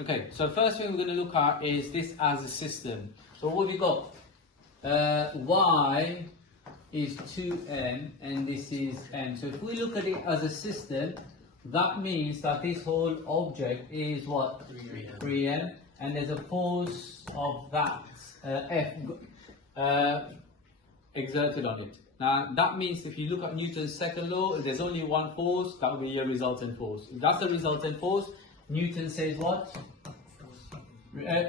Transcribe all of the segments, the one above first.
Okay, so first thing we're going to look at is this as a system. So what have we got? Y is 2m and this is m. So if we look at it as a system, that means that this whole object is what? 3m. And there's a force of that F exerted on it. Now that means if you look at Newton's second law, if there's only one force, that will be your resultant force. If that's the resultant force, Newton says what?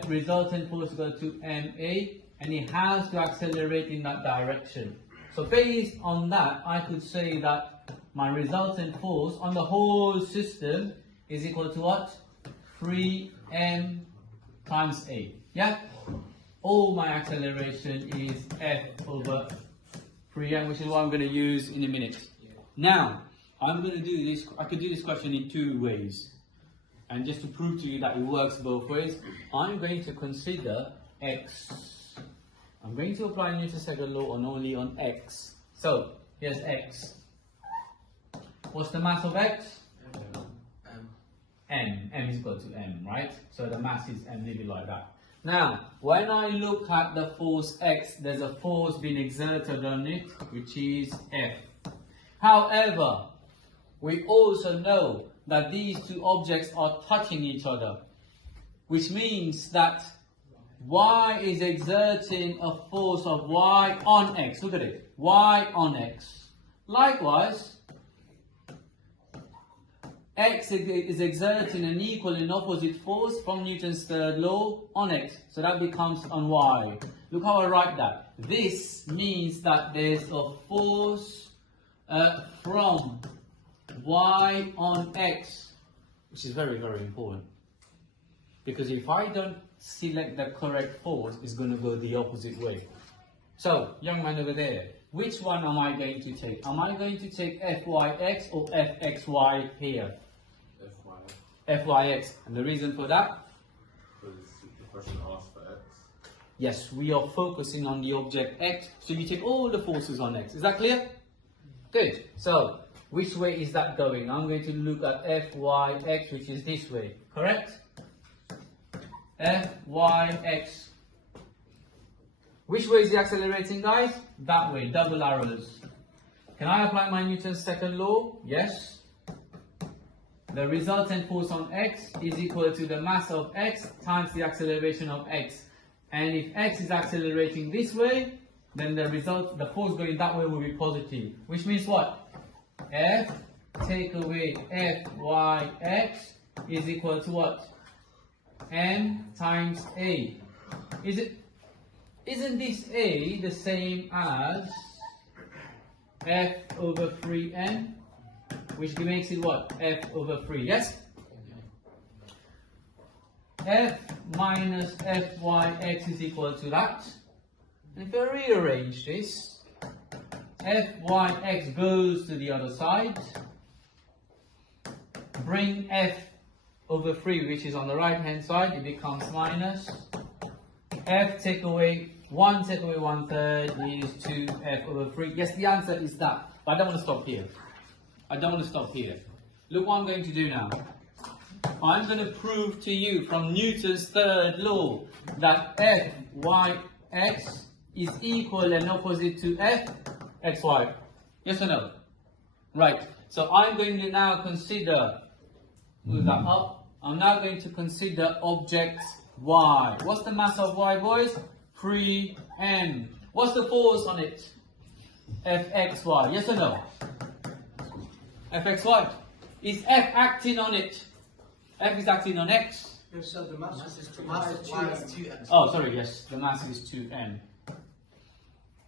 Resultant force goes to ma, and it has to accelerate in that direction. So based on that, I could say that my resultant force on the whole system is equal to what? 3m times a. Yeah? All my acceleration is F over 3m, which is what I'm going to use in a minute. Now, I'm going to do this. I could do this question in two ways. And just to prove to you that it works both ways, I'm going to consider x. I'm going to apply Newton's second law only on x. So, here's x. What's the mass of x? M. M is equal to m, right? So the mass is m, leave it like that. Now, when I look at the force x, there's a force being exerted on it, which is F. However, we also know that these two objects are touching each other, which means that y is exerting a force of y on x. Look at it, y on x. Likewise, x is exerting an equal and opposite force from Newton's third law on x. So that becomes on y. Look how I write that. This means that there's a force from y on x, which is very, very important. Because if I don't select the correct force, it's going to go the opposite way. So, young man over there, which one am I going to take? Am I going to take Fyx or Fxy here? Fyx. And the reason for that? Because the question asks for x. Yes, we are focusing on the object x, so you take all the forces on x. Is that clear? Good. So, which way is that going? I'm going to look at Fyx, which is this way. Correct? Fyx. Which way is the accelerating, guys? That way, double arrows. Can I apply my Newton's second law? Yes. The resultant force on x is equal to the mass of x times the acceleration of x. And if x is accelerating this way, then the force going that way will be positive. Which means what? F take away Fyx is equal to what? M times A. Isn't this A the same as F over 3m? Which makes it what? F over 3, yes? F minus Fyx is equal to that. And if I rearrange this, Fyx goes to the other side. Bring F over 3, which is on the right hand side, it becomes minus. F take away 1 1/3 is 2F over 3. Yes, the answer is that. But I don't want to stop here. I don't want to stop here. Look what I'm going to do now. I'm going to prove to you from Newton's third law that Fyx is equal and opposite to Fxy. Yes or no? Right. So I'm going to now consider, move that up. I'm now going to consider object y. What's the mass of y, boys? 3m. What's the force on it? Fxy. Yes or no? Fxy. Is F acting on it? F is acting on x. So the mass is 2m. Oh, sorry, yes. The mass is 2m.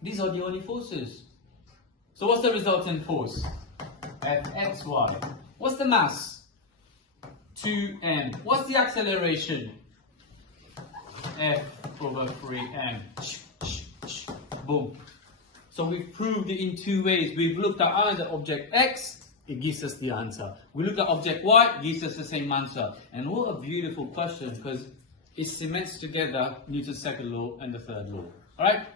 These are the only forces. So what's the resultant force? Fxy. What's the mass? 2m. What's the acceleration? F over 3m. Boom. So we've proved it in two ways. We've looked at either object x, it gives us the answer. We look at object y, it gives us the same answer. And what a beautiful question, because it cements together Newton's second law and the third law. Alright?